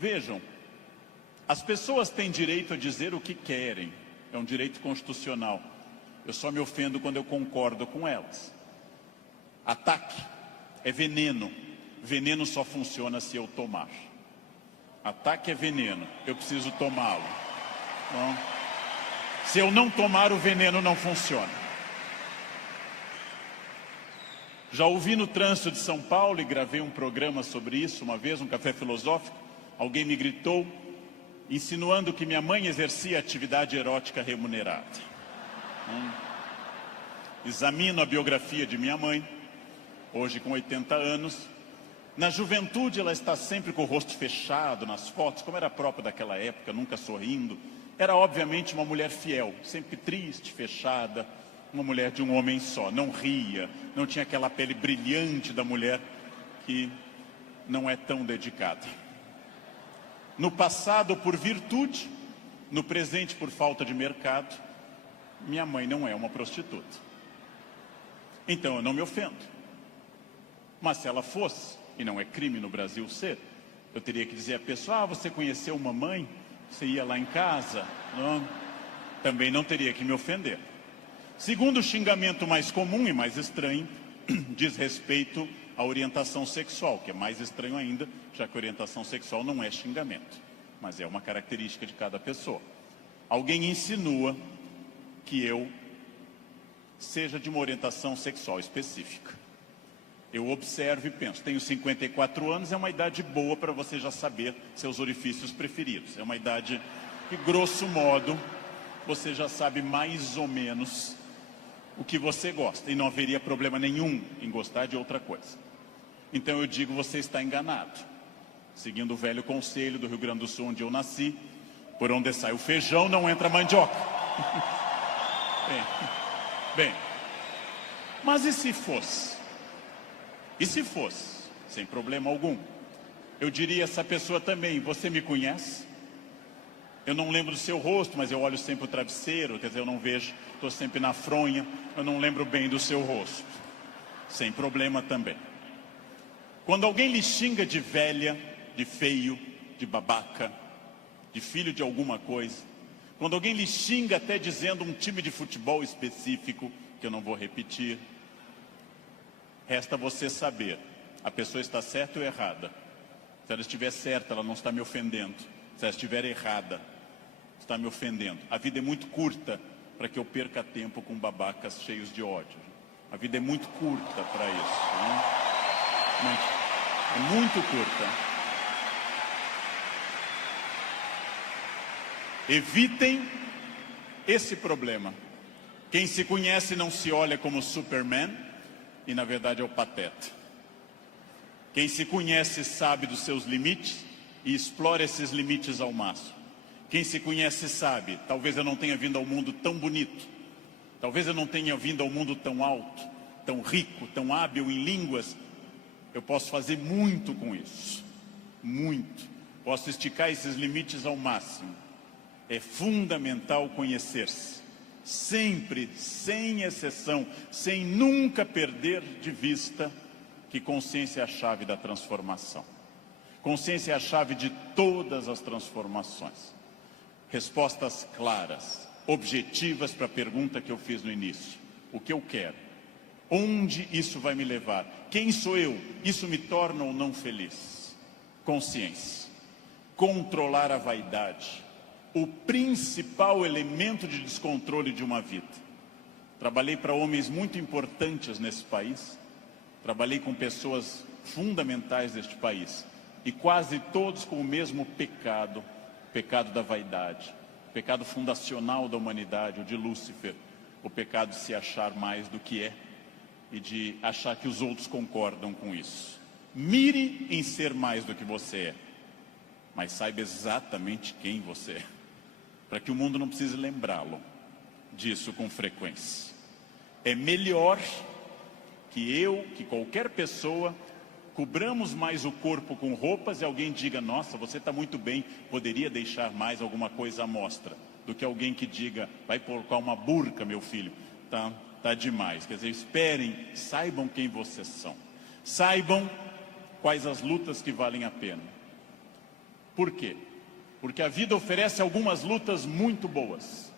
Vejam, as pessoas têm direito a dizer o que querem. É um direito constitucional. Eu só me ofendo quando eu concordo com elas. Ataque é veneno. Veneno só funciona se eu tomar. Ataque é veneno, eu preciso tomá-lo. Então, se eu não tomar, o veneno não funciona. Já ouvi no trânsito de São Paulo e gravei um programa sobre isso uma vez, um café filosófico. Alguém me gritou, insinuando que minha mãe exercia atividade erótica remunerada. Examino a biografia de minha mãe, hoje com 80 anos. Na juventude ela está sempre com o rosto fechado nas fotos, como era próprio daquela época, nunca sorrindo. Era obviamente uma mulher fiel, sempre triste, fechada, uma mulher de um homem só. Não ria, não tinha aquela pele brilhante da mulher que não é tão dedicada. No passado por virtude, no presente por falta de mercado, minha mãe não é uma prostituta. Então eu não me ofendo. Mas se ela fosse, e não é crime no Brasil ser, eu teria que dizer à pessoa, você conheceu mamãe? Você ia lá em casa? Não. Também não teria que me ofender. Segundo xingamento mais comum e mais estranho, diz respeito à orientação sexual, que é mais estranho ainda, já que orientação sexual não é xingamento, mas é uma característica de cada pessoa. Alguém insinua que eu seja de uma orientação sexual específica. Eu observo e penso, tenho 54 anos, é uma idade boa para você já saber seus orifícios preferidos. É uma idade que, grosso modo, você já sabe mais ou menos o que você gosta. E não haveria problema nenhum em gostar de outra coisa. Então eu digo, você está enganado. Seguindo o velho conselho do Rio Grande do Sul, onde eu nasci, por onde sai o feijão, não entra mandioca. Bem, mas e se fosse? E se fosse, sem problema algum, eu diria a essa pessoa também, você me conhece? Eu não lembro do seu rosto, mas eu olho sempre o travesseiro, quer dizer, eu não vejo, estou sempre na fronha, eu não lembro bem do seu rosto. Sem problema também. Quando alguém lhe xinga de velha, de feio, de babaca, de filho de alguma coisa, quando alguém lhe xinga até dizendo um time de futebol específico, que eu não vou repetir, resta você saber, a pessoa está certa ou errada. Se ela estiver certa, ela não está me ofendendo. Se ela estiver errada, está me ofendendo. A vida é muito curta para que eu perca tempo com babacas cheios de ódio. A vida é muito curta para isso. Né? É muito curta. Evitem esse problema. Quem se conhece não se olha como Superman, e na verdade é o pateta. Quem se conhece sabe dos seus limites e explora esses limites ao máximo. Quem se conhece sabe, talvez eu não tenha vindo ao mundo tão bonito, talvez eu não tenha vindo ao mundo tão alto, tão rico, tão hábil em línguas. Eu posso fazer muito com isso, muito. Posso esticar esses limites ao máximo. É fundamental conhecer-se. Sempre, sem exceção, sem nunca perder de vista que consciência é a chave da transformação. Consciência é a chave de todas as transformações. Respostas claras, objetivas para a pergunta que eu fiz no início. O que eu quero? Onde isso vai me levar? Quem sou eu? Isso me torna ou não feliz? Consciência. Controlar a vaidade. O principal elemento de descontrole de uma vida. Trabalhei para homens muito importantes nesse país, trabalhei com pessoas fundamentais deste país, e quase todos com o mesmo pecado, o pecado da vaidade, o pecado fundacional da humanidade, o de Lúcifer, o pecado de se achar mais do que é, e de achar que os outros concordam com isso. Mire em ser mais do que você é, mas saiba exatamente quem você é, para que o mundo não precise lembrá-lo disso com frequência. É melhor que qualquer pessoa, cobramos mais o corpo com roupas e alguém diga, nossa, você está muito bem, poderia deixar mais alguma coisa à mostra, do que alguém que diga, vai colocar uma burca, meu filho, tá demais. Quer dizer, esperem, saibam quem vocês são, saibam quais as lutas que valem a pena. Por quê? Porque a vida oferece algumas lutas muito boas.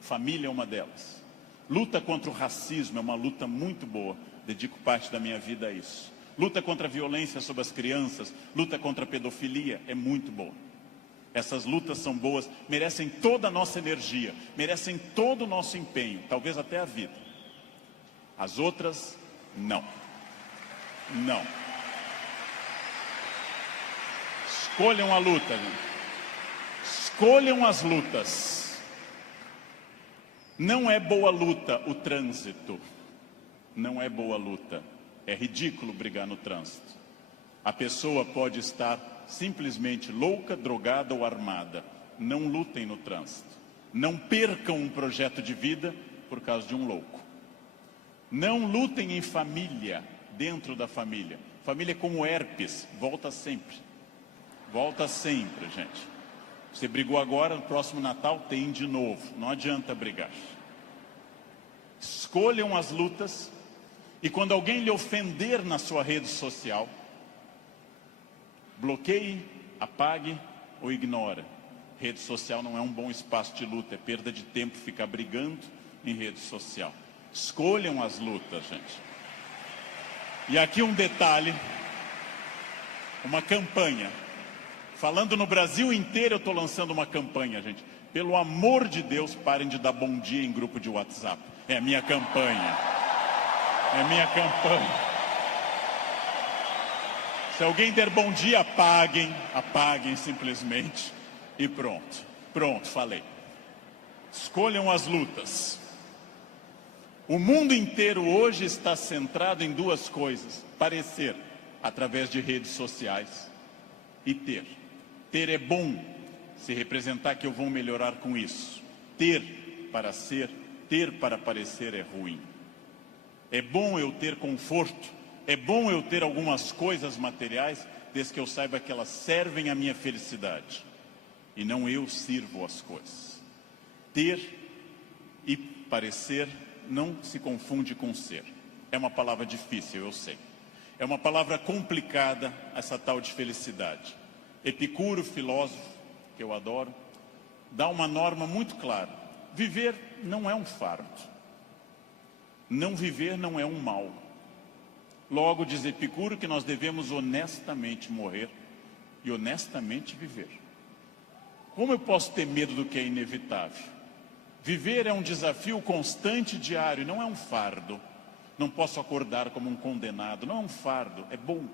Família é uma delas. Luta contra o racismo é uma luta muito boa. dedico parte da minha vida a isso. Luta contra a violência sobre as crianças, luta contra a pedofilia, é muito boa. Essas lutas são boas, merecem toda a nossa energia, merecem todo o nosso empenho, talvez até a vida. As outras, não. Não. Escolham a luta, gente. Escolham as lutas. Não é boa luta o trânsito. Não é boa luta. É ridículo brigar no trânsito. A pessoa pode estar simplesmente louca, drogada ou armada. Não lutem no trânsito. Não percam um projeto de vida por causa de um louco. Não lutem em família, dentro da família. Família é como herpes, volta sempre. Volta sempre, gente. Você brigou agora, no próximo Natal tem de novo. Não adianta brigar. Escolham as lutas. E quando alguém lhe ofender na sua rede social, bloqueie, apague ou ignore. Rede social não é um bom espaço de luta, é perda de tempo ficar brigando em rede social. Escolham as lutas, gente. E aqui um detalhe, uma campanha. Falando no Brasil inteiro, eu estou lançando uma campanha, gente. Pelo amor de Deus, parem de dar bom dia em grupo de WhatsApp. É a minha campanha. É minha campanha. Se alguém der bom dia, apaguem simplesmente e pronto. Pronto, falei. Escolham as lutas. O mundo inteiro hoje está centrado em duas coisas: parecer, através de redes sociais, e ter. Ter é bom, se representar que eu vou melhorar com isso. Ter para ser, ter para parecer é ruim. É bom eu ter conforto, é bom eu ter algumas coisas materiais, desde que eu saiba que elas servem à minha felicidade, e não eu sirvo as coisas. Ter e parecer não se confunde com ser. É uma palavra difícil, eu sei. É uma palavra complicada, essa tal de felicidade. Epicuro, filósofo, que eu adoro, dá uma norma muito clara. Viver não é um fardo. Não viver não é um mal. Logo, diz Epicuro que nós devemos honestamente morrer e honestamente viver. Como eu posso ter medo do que é inevitável? Viver é um desafio constante e diário, não é um fardo. Não posso acordar como um condenado, não é um fardo, é bom.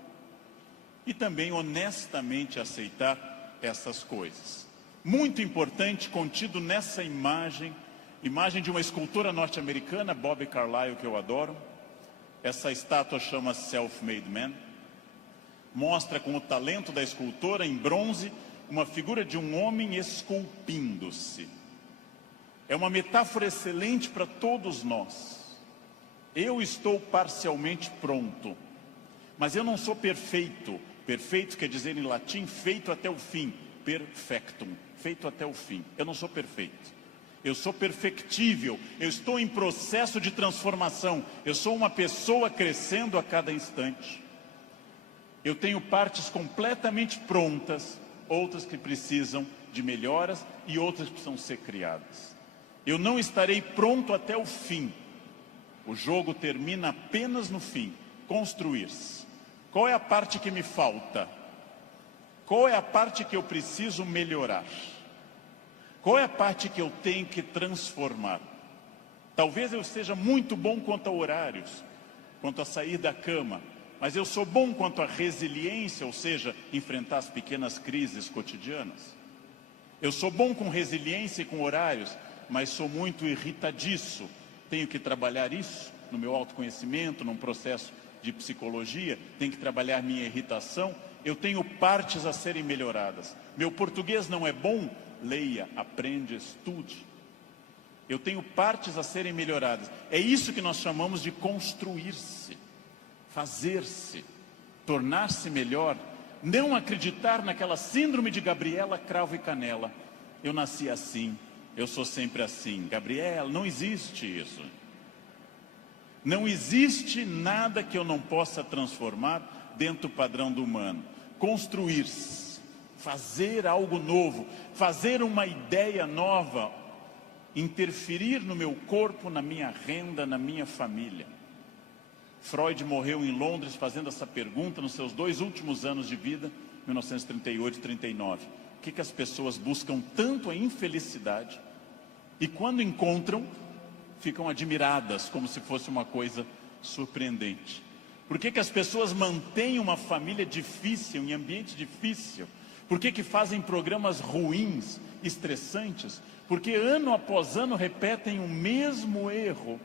E também honestamente aceitar essas coisas. Muito importante, contido nessa imagem de uma escultora norte-americana, Bobby Carlyle, que eu adoro. Essa estátua chama Self-Made Man. Mostra com o talento da escultora, em bronze, uma figura de um homem esculpindo-se. É uma metáfora excelente para todos nós. Eu estou parcialmente pronto, mas eu não sou perfeito. Perfeito quer dizer em latim, feito até o fim. Perfectum, feito até o fim. Eu não sou perfeito. Eu sou perfectível, eu estou em processo de transformação. Eu sou uma pessoa crescendo a cada instante. Eu tenho partes completamente prontas, outras que precisam de melhoras e outras que precisam ser criadas. Eu não estarei pronto até o fim. O jogo termina apenas no fim, construir-se. Qual é a parte que me falta? Qual é a parte que eu preciso melhorar? Qual é a parte que eu tenho que transformar? Talvez eu seja muito bom quanto a horários, quanto a sair da cama, mas eu sou bom quanto a resiliência, ou seja, enfrentar as pequenas crises cotidianas. Eu sou bom com resiliência e com horários, mas sou muito irritadiço. Tenho que trabalhar isso no meu autoconhecimento, num processo de psicologia, tenho que trabalhar minha irritação. Eu tenho partes a serem melhoradas. Meu português não é bom? Leia, aprende, estude. Eu tenho partes a serem melhoradas. É isso que nós chamamos de construir-se, fazer-se, tornar-se melhor. Não acreditar naquela síndrome de Gabriela, cravo e canela. Eu nasci assim, eu sou sempre assim. Gabriela, não existe isso. Não existe nada que eu não possa transformar dentro do padrão do humano. Construir-se, fazer algo novo, fazer uma ideia nova, interferir no meu corpo, na minha renda, na minha família. Freud morreu em Londres fazendo essa pergunta nos seus 2 últimos anos de vida, 1938 e 39. O que as pessoas buscam tanto a infelicidade e quando encontram, ficam admiradas como se fosse uma coisa surpreendente? Por que as pessoas mantêm uma família difícil, em ambiente difícil? Por que fazem programas ruins, estressantes? Porque ano após ano repetem o mesmo erro.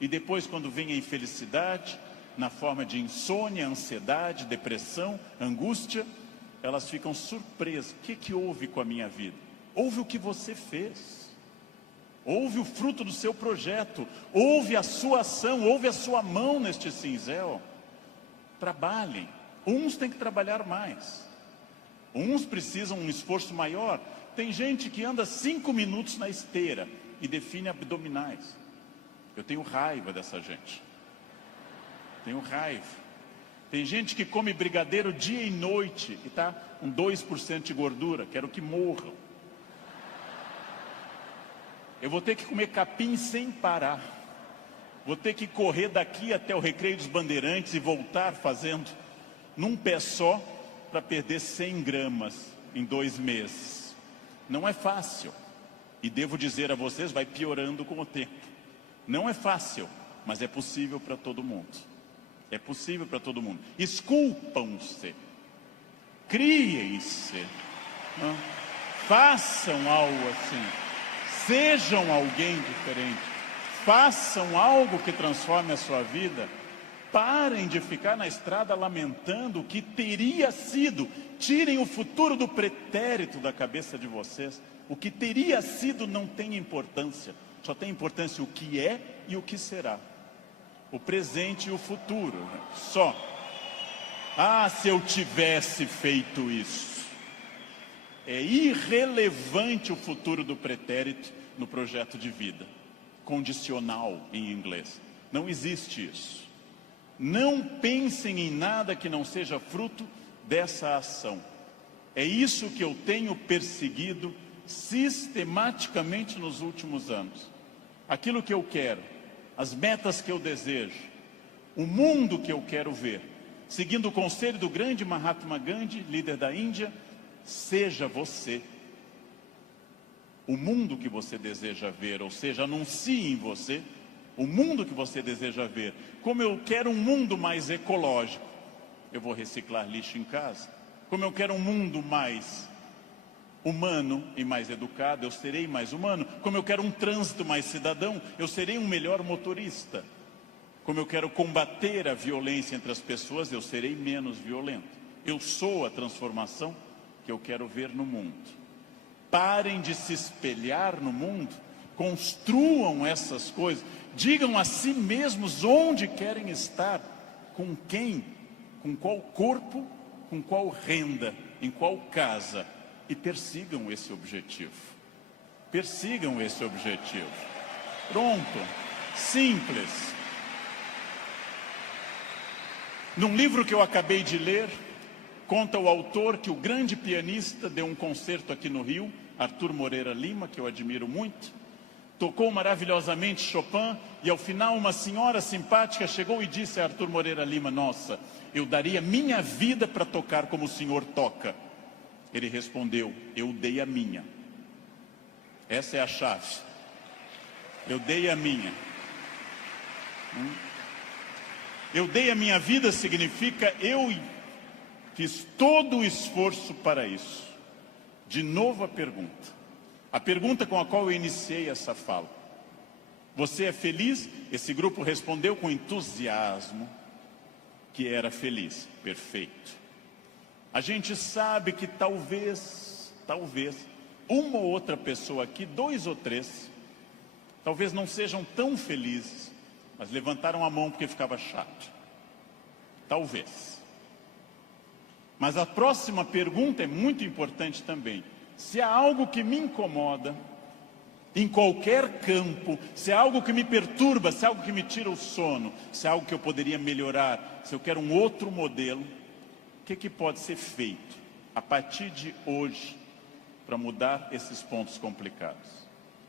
E depois, quando vem a infelicidade, na forma de insônia, ansiedade, depressão, angústia, elas ficam surpresas. O que houve com a minha vida? Houve o que você fez. Houve o fruto do seu projeto. Houve a sua ação, houve a sua mão neste cinzel. Trabalhem. Uns têm que trabalhar mais. Uns precisam um esforço maior. Tem gente que anda 5 minutos na esteira e define abdominais. Eu tenho raiva dessa gente. Tenho raiva. Tem gente que come brigadeiro dia e noite e está com 2% de gordura. Quero que morram. Eu vou ter que comer capim sem parar. Vou ter que correr daqui até o Recreio dos Bandeirantes e voltar fazendo num pé só para perder 100 gramas em 2 meses. Não é fácil. E devo dizer a vocês, vai piorando com o tempo. Não é fácil, mas é possível para todo mundo. É possível para todo mundo. Esculpam-se. Criem-se. Façam algo assim. Sejam alguém diferente. Façam algo que transforme a sua vida. Parem de ficar na estrada lamentando o que teria sido. Tirem o futuro do pretérito da cabeça de vocês. O que teria sido não tem importância. Só tem importância o que é e o que será. O presente e o futuro. Só. Ah, se eu tivesse feito isso. É irrelevante o futuro do pretérito no projeto de vida. Condicional em inglês. Não existe isso. Não pensem em nada que não seja fruto dessa ação. É isso que eu tenho perseguido sistematicamente nos últimos anos. Aquilo que eu quero, as metas que eu desejo, o mundo que eu quero ver. Seguindo o conselho do grande Mahatma Gandhi, líder da Índia, seja você o mundo que você deseja ver, ou seja, anuncie em você o mundo que você deseja ver. Como eu quero um mundo mais ecológico, eu vou reciclar lixo em casa. Como eu quero um mundo mais humano e mais educado, eu serei mais humano. Como eu quero um trânsito mais cidadão, eu serei um melhor motorista. Como eu quero combater a violência entre as pessoas, eu serei menos violento. Eu sou a transformação que eu quero ver no mundo. Parem de se espelhar no mundo, construam essas coisas, digam a si mesmos onde querem estar, com quem, com qual corpo, com qual renda, em qual casa, e persigam esse objetivo. Persigam esse objetivo. Pronto. Simples. Num livro que eu acabei de ler, conta o autor que o grande pianista deu um concerto aqui no Rio, Arthur Moreira Lima, que eu admiro muito, tocou maravilhosamente Chopin, e ao final uma senhora simpática chegou e disse a Arthur Moreira Lima: nossa, eu daria minha vida para tocar como o senhor toca. Ele respondeu: eu dei a minha. Essa é a chave. Eu dei a minha. Eu dei a minha vida significa eu fiz todo o esforço para isso. De novo a pergunta com a qual eu iniciei essa fala. Você é feliz? Esse grupo respondeu com entusiasmo que era feliz. Perfeito. A gente sabe que talvez, uma ou outra pessoa aqui, 2 ou 3, talvez não sejam tão felizes, mas levantaram a mão porque ficava chato. Talvez. Mas a próxima pergunta é muito importante também. Se há algo que me incomoda, em qualquer campo, se há algo que me perturba, se há algo que me tira o sono, se há algo que eu poderia melhorar, se eu quero um outro modelo, o que pode ser feito a partir de hoje para mudar esses pontos complicados?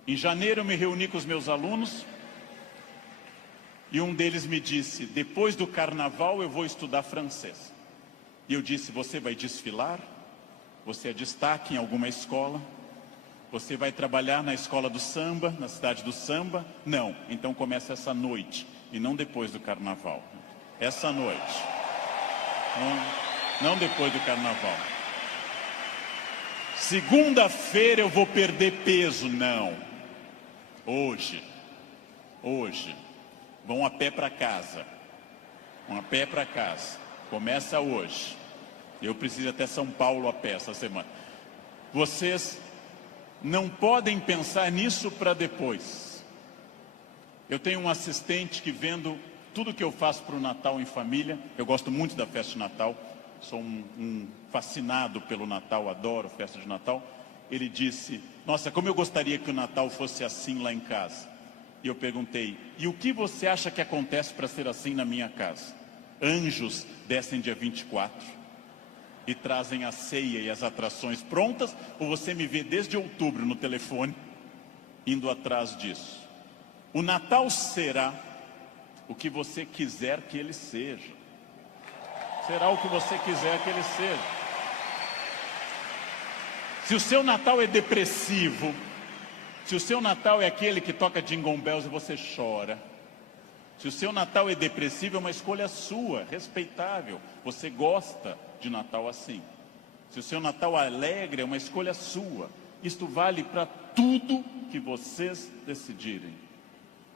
Em janeiro eu me reuni com os meus alunos E um deles me disse, depois do carnaval eu vou estudar francês. E eu disse, você vai desfilar? Você é destaque em alguma escola? Você vai trabalhar na escola do samba, na cidade do samba? Não, então começa essa noite, e não depois do carnaval. Essa noite. Não depois do carnaval. Segunda-feira eu vou perder peso, não. Hoje. Vão a pé para casa. Começa hoje. Eu preciso ir até São Paulo a pé essa semana. Vocês não podem pensar nisso para depois. Eu tenho um assistente que, vendo tudo que eu faço para o Natal em família, eu gosto muito da festa de Natal, sou um fascinado pelo Natal, adoro festa de Natal. Ele disse, nossa, como eu gostaria que o Natal fosse assim lá em casa. E eu perguntei, e o que você acha que acontece para ser assim na minha casa? Anjos descem dia 24 e trazem a ceia e as atrações prontas, ou você me vê desde outubro no telefone, indo atrás disso? O Natal será o que você quiser que ele seja. Será o que você quiser que ele seja. Se o seu Natal é depressivo, se o seu Natal é aquele que toca Jingle Bells e você chora, se o seu Natal é depressivo, é uma escolha sua, respeitável. Você gosta de Natal assim. Se o seu Natal é alegre, é uma escolha sua. Isto vale para tudo que vocês decidirem.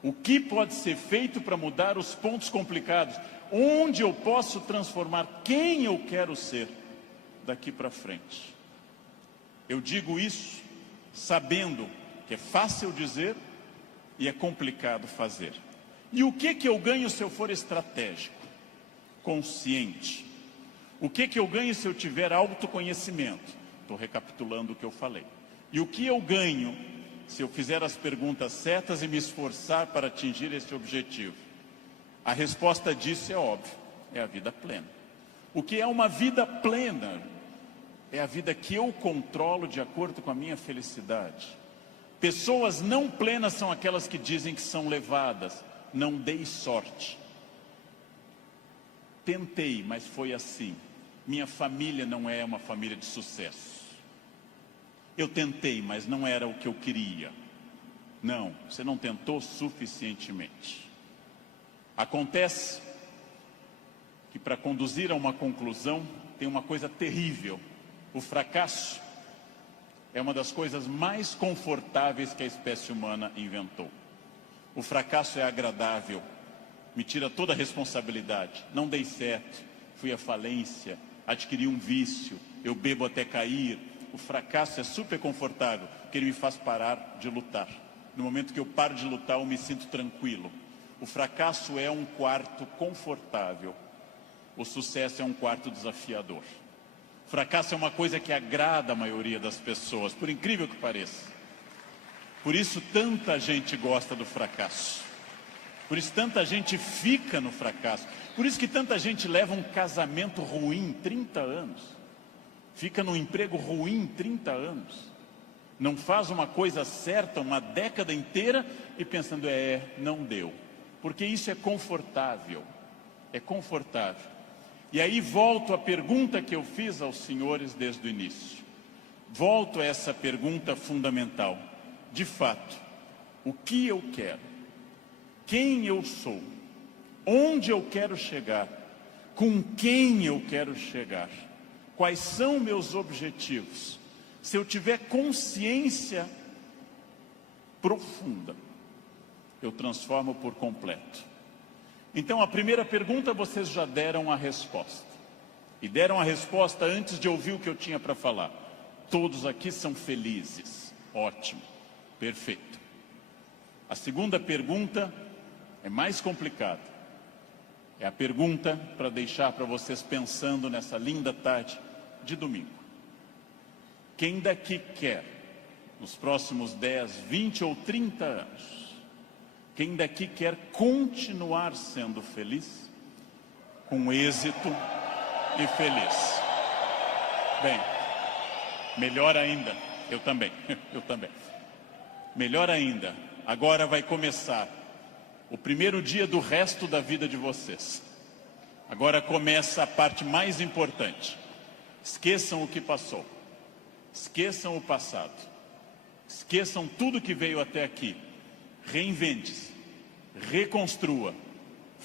O que pode ser feito para mudar os pontos complicados? Onde eu posso transformar quem eu quero ser daqui para frente? Eu digo isso sabendo que é fácil dizer e é complicado fazer. E o que eu ganho se eu for estratégico, consciente? O que eu ganho se eu tiver autoconhecimento? Estou recapitulando o que eu falei. E o que eu ganho se eu fizer as perguntas certas e me esforçar para atingir esse objetivo? A resposta disso é óbvia, é a vida plena. O que é uma vida plena? É a vida que eu controlo de acordo com a minha felicidade. Pessoas não plenas são aquelas que dizem que são levadas. Não dei sorte. Tentei, mas foi assim. Minha família não é uma família de sucesso. Eu tentei, mas não era o que eu queria. Não, você não tentou suficientemente. Acontece que para conduzir a uma conclusão tem uma coisa terrível. O fracasso é uma das coisas mais confortáveis que a espécie humana inventou. O fracasso é agradável, me tira toda a responsabilidade. Não dei certo, fui à falência, adquiri um vício, eu bebo até cair. O fracasso é super confortável, porque ele me faz parar de lutar. No momento que eu paro de lutar, eu me sinto tranquilo. O fracasso é um quarto confortável, o sucesso é um quarto desafiador. O fracasso é uma coisa que agrada a maioria das pessoas, por incrível que pareça. Por isso tanta gente gosta do fracasso. Por isso tanta gente fica no fracasso. Por isso que tanta gente leva um casamento ruim 30 anos. Fica num emprego ruim 30 anos. Não faz uma coisa certa uma década inteira e pensando, não deu. Porque isso é confortável. É confortável. E aí volto à pergunta que eu fiz aos senhores desde o início. Volto a essa pergunta fundamental. De fato, o que eu quero? Quem eu sou? Onde eu quero chegar? Com quem eu quero chegar? Quais são meus objetivos? Se eu tiver consciência profunda, eu transformo por completo. Então, a primeira pergunta vocês já deram a resposta. E deram a resposta antes de ouvir o que eu tinha para falar. Todos aqui são felizes. Ótimo. Perfeito. A segunda pergunta é mais complicada. É a pergunta para deixar para vocês pensando nessa linda tarde de domingo. Quem daqui quer, nos próximos 10, 20 ou 30 anos, quem daqui quer continuar sendo feliz, com êxito e feliz? Bem, melhor ainda, eu também. Melhor ainda, agora vai começar o primeiro dia do resto da vida de vocês. Agora começa a parte mais importante. Esqueçam o que passou. Esqueçam o passado. Esqueçam tudo que veio até aqui. Reinvente-se. Reconstrua.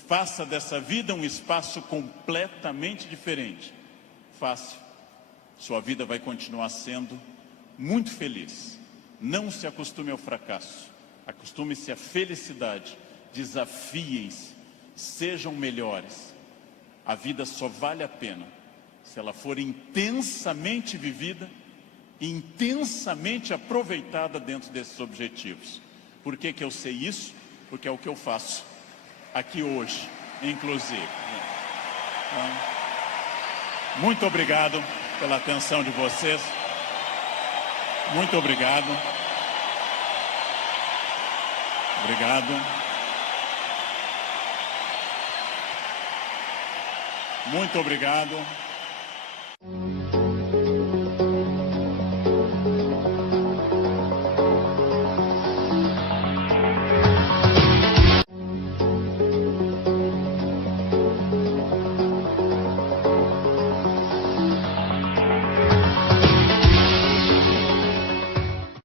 Faça dessa vida um espaço completamente diferente. Fácil. Sua vida vai continuar sendo muito feliz. Não se acostume ao fracasso. Acostume-se à felicidade. Desafiem-se. Sejam melhores. A vida só vale a pena se ela for intensamente vivida e intensamente aproveitada dentro desses objetivos. Por que que eu sei isso? Porque é o que eu faço aqui hoje, inclusive. Então, muito obrigado pela atenção de vocês. Muito obrigado. Obrigado. Muito obrigado.